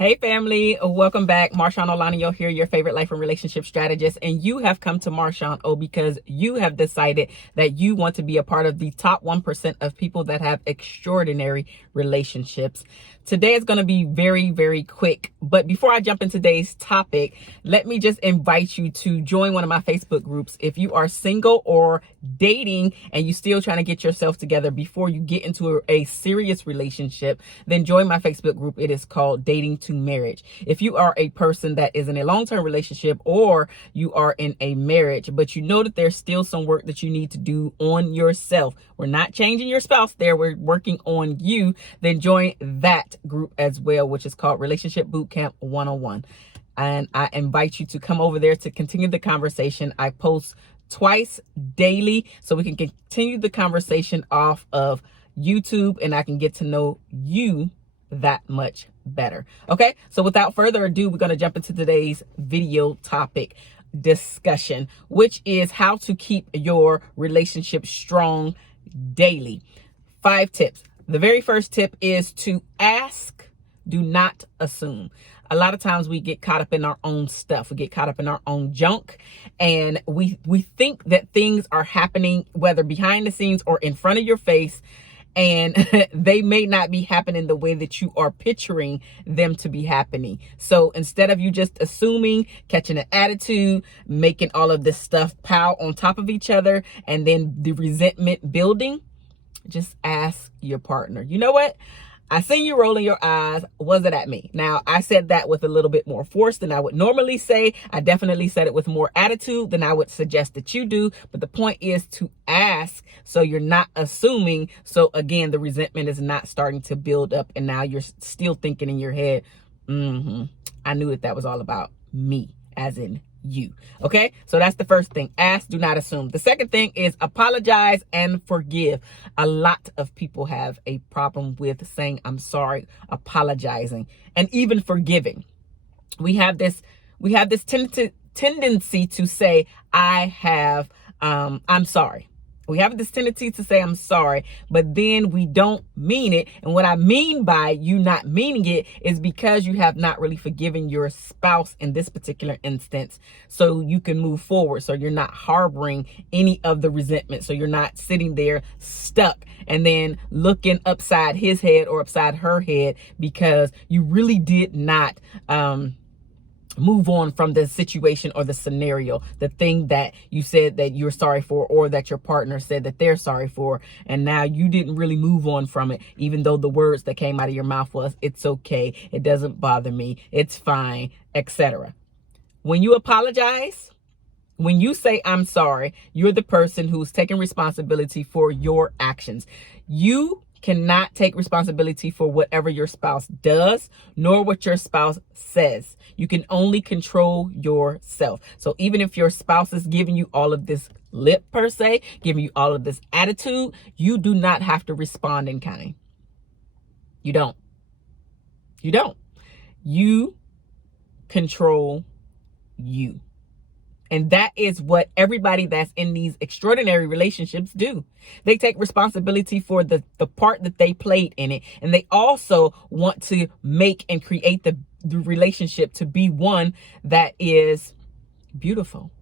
Hey family, welcome back. MarshaunO here, your favorite life and relationship strategist. And you have come to MarshaunO because you have decided that you want to be a part of the top 1% of people that have extraordinary relationships. Today is going to be very, very quick. But before I jump into today's topic, let me just invite you to join one of my Facebook groups. If you are single or dating and you still trying to get yourself together before you get into a serious relationship, then join my Facebook group. It is called Dating to Marriage. If you are a person that is in a long-term relationship or you are in a marriage, but you know that there's still some work that you need to do on yourself, we're not changing your spouse there, we're working on you, then join that group as well, which is called Relationship Bootcamp 101. And I invite you to come over there to continue the conversation. I post twice daily so we can continue the conversation off of YouTube and I can get to know you that much better. Okay, so without further ado, we're going to jump into today's video topic discussion, which is how to keep your relationship strong daily. 5 tips. The very first tip is to ask, do not assume. A lot of times we get caught up in our own stuff. We get caught up in our own junk, and we think that things are happening, whether behind the scenes or in front of your face, and they may not be happening the way that you are picturing them to be happening. So instead of you just assuming, catching an attitude, making all of this stuff pile on top of each other, and then the resentment building, just ask your partner, you know what? I seen you rolling your eyes. Was it at me? Now, I said that with a little bit more force than I would normally say. I definitely said it with more attitude than I would suggest that you do. But the point is to ask so you're not assuming. So again, the resentment is not starting to build up. And now you're still thinking in your head, I knew that was all about me, as in you. Okay, so that's the first thing. Ask, do not assume. The second thing is apologize and forgive. A lot of people have a problem with saying I'm sorry, apologizing, and even forgiving. We have this tendency to say I'm sorry. We have this tendency to say I'm sorry, but then we don't mean it. And what I mean by you not meaning it is because you have not really forgiven your spouse in this particular instance, so you can move forward. So you're not harboring any of the resentment. So you're not sitting there stuck and then looking upside his head or upside her head because you really did not move on from the situation or the scenario, the thing that you said that you're sorry for, or that your partner said that they're sorry for, and now you didn't really move on from it, even though the words that came out of your mouth was, it's okay, it doesn't bother me, it's fine, etc. When you apologize, when you say I'm sorry, you're the person who's taking responsibility for your actions. You cannot take responsibility for whatever your spouse does, nor what your spouse says. You can only control yourself. So even if your spouse is giving you all of this lip per se, giving you all of this attitude, you do not have to respond in kind. You don't. You don't. You control you. And that is what everybody that's in these extraordinary relationships do. They take responsibility for the part that they played in it. And they also want to make and create the relationship to be one that is beautiful.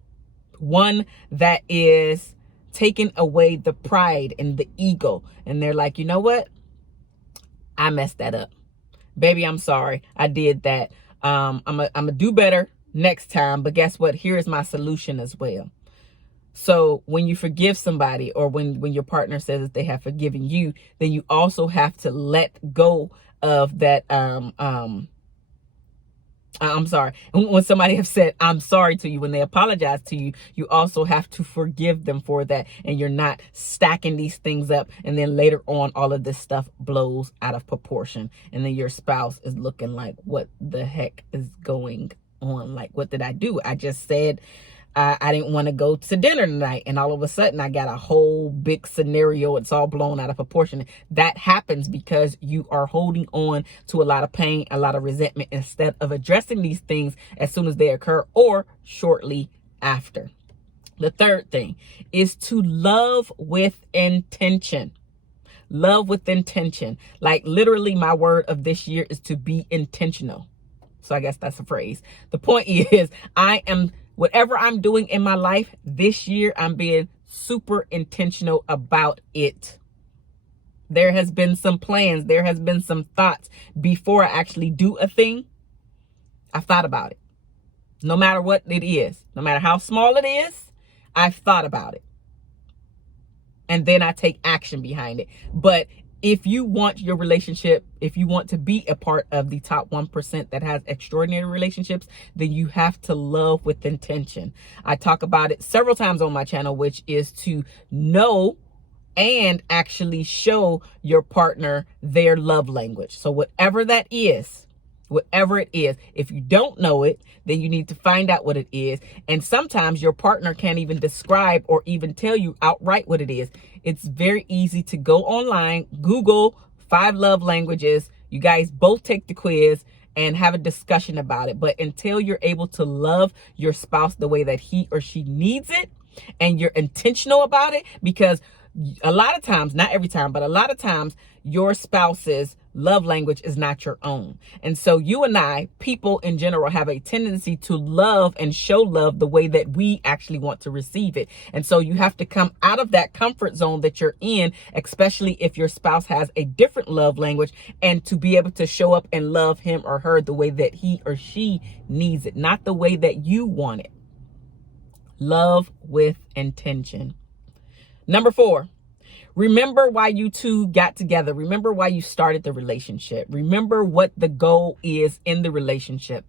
One that is taking away the pride and the ego. And they're like, you know what? I messed that up. Baby, I'm sorry. I did that. I'm gonna do better next time, but guess what? Here is my solution as well. So when you forgive somebody, or when your partner says that they have forgiven you, then you also have to let go of that I'm sorry. When somebody has said I'm sorry to you, when they apologize to you, you also have to forgive them for that. And you're not stacking these things up. And then later on, all of this stuff blows out of proportion. And then your spouse is looking like, what the heck is going on? Like, what did I do? I just said I didn't want to go to dinner tonight, and all of a sudden I got a whole big scenario. It's all blown out of proportion. That happens because you are holding on to a lot of pain, a lot of resentment, instead of addressing these things as soon as they occur or shortly after. The third thing is to love with intention. Love with intention. Like literally my word of this year is to be intentional. So I guess that's a phrase. The point is, whatever I'm doing in my life this year, I'm being super intentional about it. There has been some plans. There has been some thoughts before I actually do a thing. I've thought about it. No matter what it is, no matter how small it is, I've thought about it. And then I take action behind it. But if you want your relationship, if you want to be a part of the top 1% that has extraordinary relationships, then you have to love with intention. I talk about it several times on my channel, which is to know and actually show your partner their love language. So whatever that is, whatever it is, if you don't know it, then you need to find out what it is. And sometimes your partner can't even describe or even tell you outright what it is. It's very easy to go online, Google 5 love languages. You guys both take the quiz and have a discussion about it. But until you're able to love your spouse the way that he or she needs it, and you're intentional about it, because a lot of times, not every time, but a lot of times, your spouse's love language is not your own. And so you and I, people in general, have a tendency to love and show love the way that we actually want to receive it. And so you have to come out of that comfort zone that you're in, especially if your spouse has a different love language, and to be able to show up and love him or her the way that he or she needs it, not the way that you want it. Love with intention. Number 4, remember why you two got together. Remember why you started the relationship. Remember what the goal is in the relationship.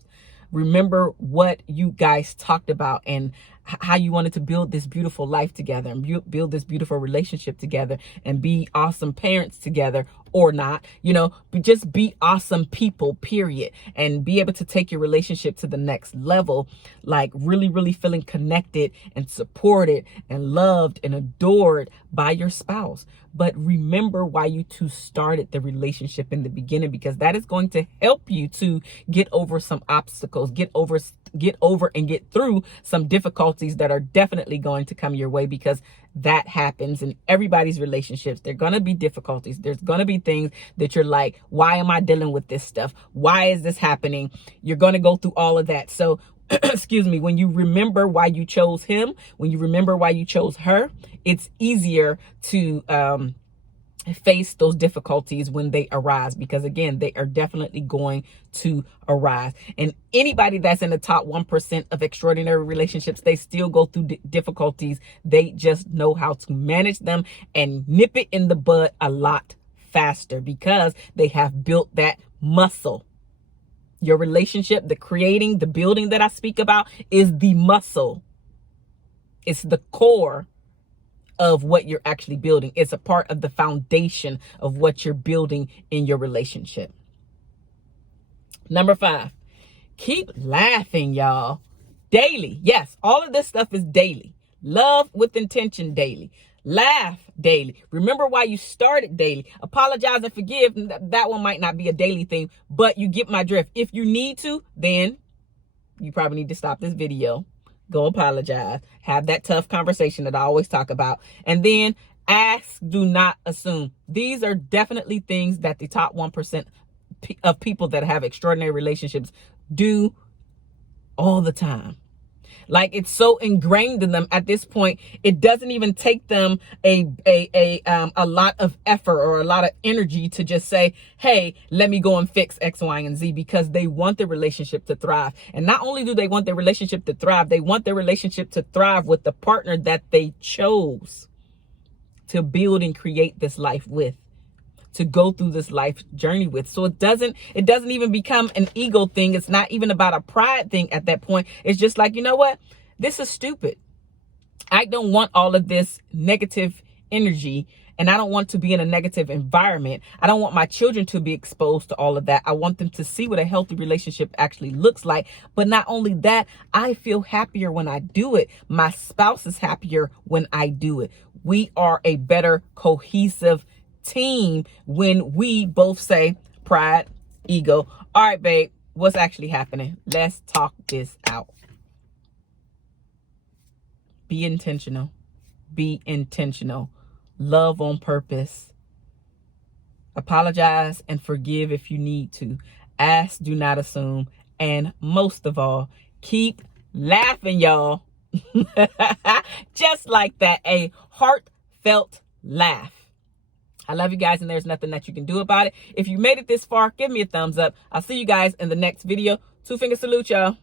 Remember what you guys talked about and how you wanted to build this beautiful life together and build this beautiful relationship together and be awesome parents together, or not, just be awesome people, period. And be able to take your relationship to the next level, like really, really feeling connected and supported and loved and adored by your spouse. But remember why you two started the relationship in the beginning, because that is going to help you to get over some obstacles, get over and get through some difficulties that are definitely going to come your way, because that happens in everybody's relationships. There are going to be difficulties. There's going to be things that you're like, why am I dealing with this stuff? Why is this happening? You're going to go through all of that. So excuse me, when you remember why you chose him, when you remember why you chose her, it's easier to face those difficulties when they arise, because again, they are definitely going to arise. And anybody that's in the top 1% of extraordinary relationships, they still go through difficulties. They just know how to manage them and nip it in the bud a lot faster, because they have built that muscle. Your relationship, the creating, the building that I speak about, is the muscle. It's the core of what you're actually building. It's a part of the foundation of what you're building in your relationship. Number 5, keep laughing, y'all. Daily. Yes, all of this stuff is daily. Love with intention daily. Laugh daily. Remember why you started daily. Apologize and forgive. That one might not be a daily thing, but you get my drift. If you need to, then you probably need to stop this video. Go apologize. Have that tough conversation that I always talk about. And then ask, do not assume. These are definitely things that the top 1% of people that have extraordinary relationships do all the time. Like, it's so ingrained in them at this point, it doesn't even take them a lot of effort or a lot of energy to just say, hey, let me go and fix X, Y, and Z, because they want the relationship to thrive. And not only do they want their relationship to thrive, they want their relationship to thrive with the partner that they chose to build and create this life with, to go through this life journey with. So it doesn't even become an ego thing. It's not even about a pride thing at that point. It's just like, you know what? This is stupid. I don't want all of this negative energy, and I don't want to be in a negative environment. I don't want my children to be exposed to all of that. I want them to see what a healthy relationship actually looks like. But not only that, I feel happier when I do it. My spouse is happier when I do it. We are a better cohesive team when we both say pride, ego. All right, babe, what's actually happening? Let's talk this out. Be intentional. Be intentional. Love on purpose. Apologize and forgive if you need to. Ask, do not assume. And most of all, keep laughing, y'all. Just like that, a heartfelt laugh. I love you guys, and there's nothing that you can do about it. If you made it this far, give me a thumbs up. I'll see you guys in the next video. 2 finger salute, y'all.